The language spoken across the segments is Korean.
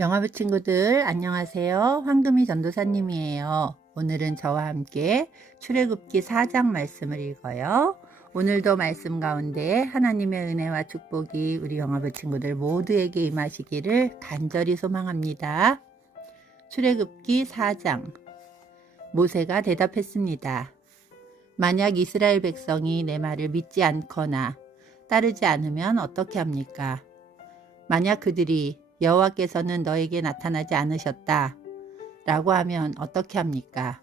영화부 친구들 안녕하세요. 황금이 전도사님이에요. 오늘은 저와 함께 출애굽기 4장 말씀을 읽어요. 오늘도 말씀 가운데 하나님의 은혜와 축복이 우리 영화부 친구들 모두에게 임하시기를 간절히 소망합니다. 출애굽기 4장. 모세가 대답했습니다. 만약 이스라엘 백성이 내 말을 믿지 않거나 따르지 않으면 어떻게 합니까? 만약 그들이 여호와께서는 너에게 나타나지 않으셨다 라고 하면 어떻게 합니까?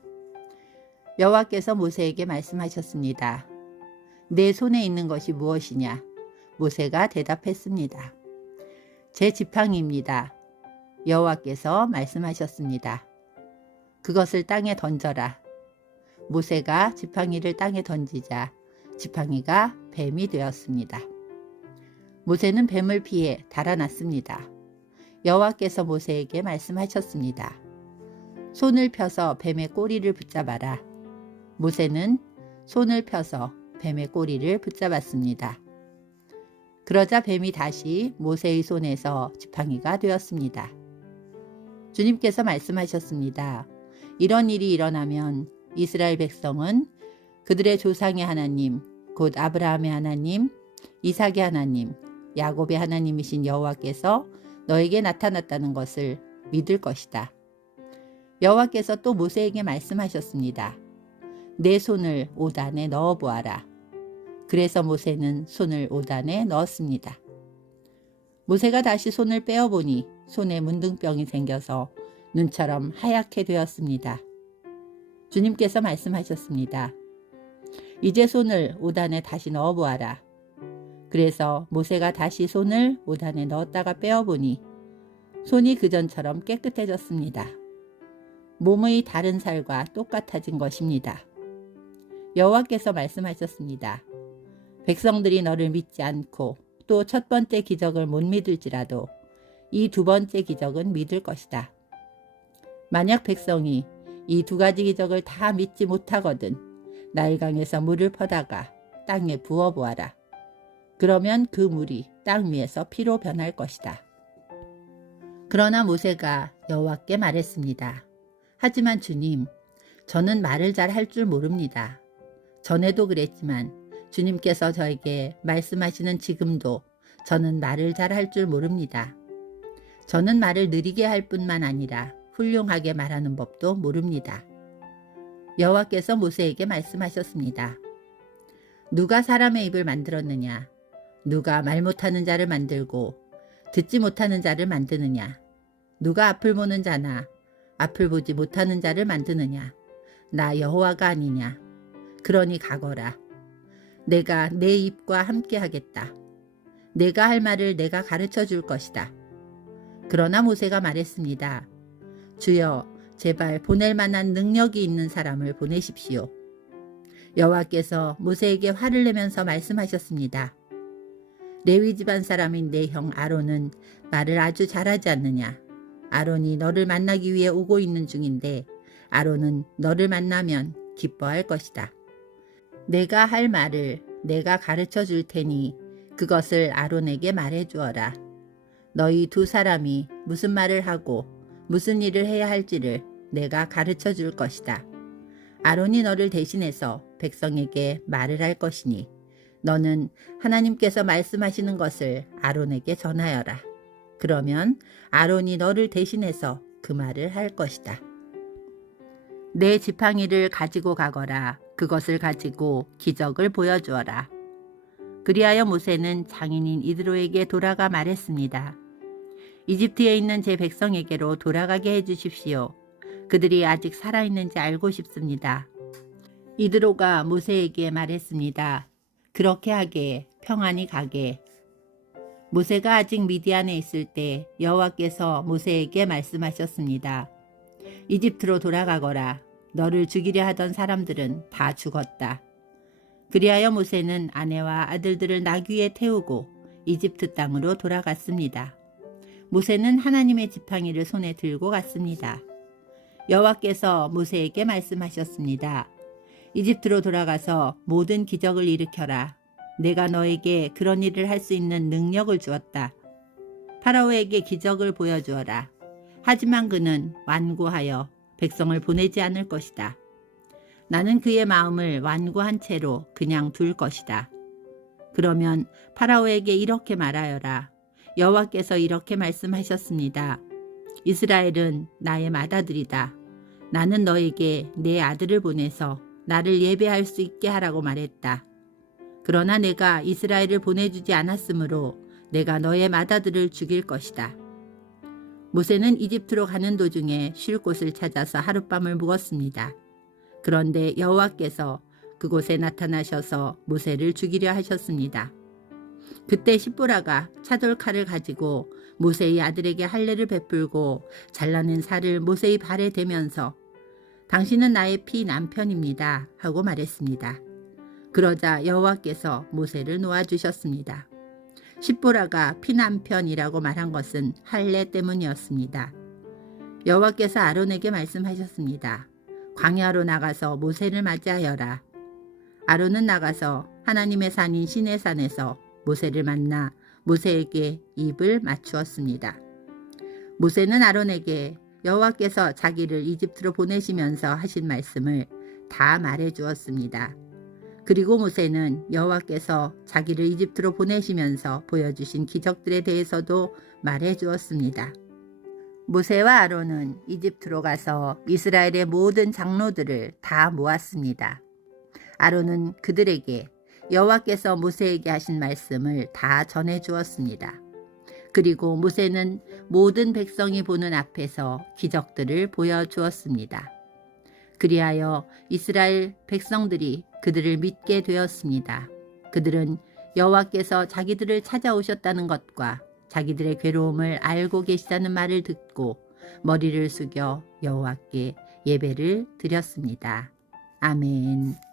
여호와께서 모세에게 말씀하셨습니다. 내 손에 있는 것이 무엇이냐? 모세가 대답했습니다. 제 지팡이입니다. 여호와께서 말씀하셨습니다. 그것을 땅에 던져라. 모세가 지팡이를 땅에 던지자 지팡이가 뱀이 되었습니다. 모세는 뱀을 피해 달아났습니다. 여호와께서 모세에게 말씀하셨습니다. 손을 펴서 뱀의 꼬리를 붙잡아라. 모세는 손을 펴서 뱀의 꼬리를 붙잡았습니다. 그러자 뱀이 다시 모세의 손에서 지팡이가 되었습니다. 주님께서 말씀하셨습니다. 이런 일이 일어나면 이스라엘 백성은 그들의 조상의 하나님, 곧 아브라함의 하나님, 이삭의 하나님, 야곱의 하나님이신 여호와께서 너에게 나타났다는 것을 믿을 것이다. 여호와께서 또 모세에게 말씀하셨습니다. 내 손을 오단에 넣어 보아라. 그래서 모세는 손을 오단에 넣었습니다. 모세가 다시 손을 빼어보니 손에 문둥병이 생겨서 눈처럼 하얗게 되었습니다. 주님께서 말씀하셨습니다. 이제 손을 오단에 다시 넣어 보아라. 그래서 모세가 다시 손을 오단에 넣었다가 빼어보니 손이 그전처럼 깨끗해졌습니다. 몸의 다른 살과 똑같아진 것입니다. 여호와께서 말씀하셨습니다. 백성들이 너를 믿지 않고 또 첫 번째 기적을 못 믿을지라도 이 두 번째 기적은 믿을 것이다. 만약 백성이 이 두 가지 기적을 다 믿지 못하거든 나일강에서 물을 퍼다가 땅에 부어보아라. 그러면 그 물이 땅 위에서 피로 변할 것이다. 그러나 모세가 여호와께 말했습니다. 하지만 주님, 저는 말을 잘 할 줄 모릅니다. 전에도 그랬지만 주님께서 저에게 말씀하시는 지금도 저는 말을 잘 할 줄 모릅니다. 저는 말을 느리게 할 뿐만 아니라 훌륭하게 말하는 법도 모릅니다. 여호와께서 모세에게 말씀하셨습니다. 누가 사람의 입을 만들었느냐? 누가 말 못하는 자를 만들고 듣지 못하는 자를 만드느냐? 누가 앞을 보는 자나 앞을 보지 못하는 자를 만드느냐? 나 여호와가 아니냐? 그러니 가거라. 내가 내 입과 함께 하겠다. 내가 할 말을 내가 가르쳐 줄 것이다. 그러나 모세가 말했습니다. 주여, 제발 보낼 만한 능력이 있는 사람을 보내십시오. 여호와께서 모세에게 화를 내면서 말씀하셨습니다. 레위 집안 사람인 내 형 아론은 말을 아주 잘하지 않느냐? 아론이 너를 만나기 위해 오고 있는 중인데 아론은 너를 만나면 기뻐할 것이다. 내가 할 말을 내가 가르쳐 줄 테니 그것을 아론에게 말해 주어라. 너희 두 사람이 무슨 말을 하고 무슨 일을 해야 할지를 내가 가르쳐 줄 것이다. 아론이 너를 대신해서 백성에게 말을 할 것이니 너는 하나님께서 말씀하시는 것을 아론에게 전하여라. 그러면 아론이 너를 대신해서 그 말을 할 것이다. 내 지팡이를 가지고 가거라. 그것을 가지고 기적을 보여주어라. 그리하여 모세는 장인인 이드로에게 돌아가 말했습니다. 이집트에 있는 제 백성에게로 돌아가게 해주십시오. 그들이 아직 살아있는지 알고 싶습니다. 이드로가 모세에게 말했습니다. 그렇게 하게, 평안히 가게. 모세가 아직 미디안에 있을 때 여호와께서 모세에게 말씀하셨습니다. 이집트로 돌아가거라. 너를 죽이려 하던 사람들은 다 죽었다. 그리하여 모세는 아내와 아들들을 나귀에 태우고 이집트 땅으로 돌아갔습니다. 모세는 하나님의 지팡이를 손에 들고 갔습니다. 여호와께서 모세에게 말씀하셨습니다. 이집트로 돌아가서 모든 기적을 일으켜라. 내가 너에게 그런 일을 할 수 있는 능력을 주었다. 파라오에게 기적을 보여주어라. 하지만 그는 완고하여 백성을 보내지 않을 것이다. 나는 그의 마음을 완고한 채로 그냥 둘 것이다. 그러면 파라오에게 이렇게 말하여라. 여호와께서 이렇게 말씀하셨습니다. 이스라엘은 나의 맏아들이다. 나는 너에게 내 아들을 보내서 나를 예배할 수 있게 하라고 말했다. 그러나 내가 이스라엘을 보내주지 않았으므로 내가 너의 맏아들을 죽일 것이다. 모세는 이집트로 가는 도중에 쉴 곳을 찾아서 하룻밤을 묵었습니다. 그런데 여호와께서 그곳에 나타나셔서 모세를 죽이려 하셨습니다. 그때 십보라가 차돌칼을 가지고 모세의 아들에게 할례를 베풀고 잘라낸 살을 모세의 발에 대면서 당신은 나의 피 남편입니다 하고 말했습니다. 그러자 여호와께서 모세를 놓아주셨습니다. 십보라가 피 남편이라고 말한 것은 할례 때문이었습니다. 여호와께서 아론에게 말씀하셨습니다. 광야로 나가서 모세를 맞이하여라. 아론은 나가서 하나님의 산인 시내산에서 모세를 만나 모세에게 입을 맞추었습니다. 모세는 아론에게 여호와께서 자기를 이집트로 보내시면서 하신 말씀을 다 말해 주었습니다. 그리고 모세는 여호와께서 자기를 이집트로 보내시면서 보여주신 기적들에 대해서도 말해 주었습니다. 모세와 아론은 이집트로 가서 이스라엘의 모든 장로들을 다 모았습니다. 아론은 그들에게 여호와께서 모세에게 하신 말씀을 다 전해 주었습니다. 그리고 모세는 모든 백성이 보는 앞에서 기적들을 보여주었습니다. 그리하여 이스라엘 백성들이 그들을 믿게 되었습니다. 그들은 여호와께서 자기들을 찾아오셨다는 것과 자기들의 괴로움을 알고 계시다는 말을 듣고 머리를 숙여 여호와께 예배를 드렸습니다. 아멘.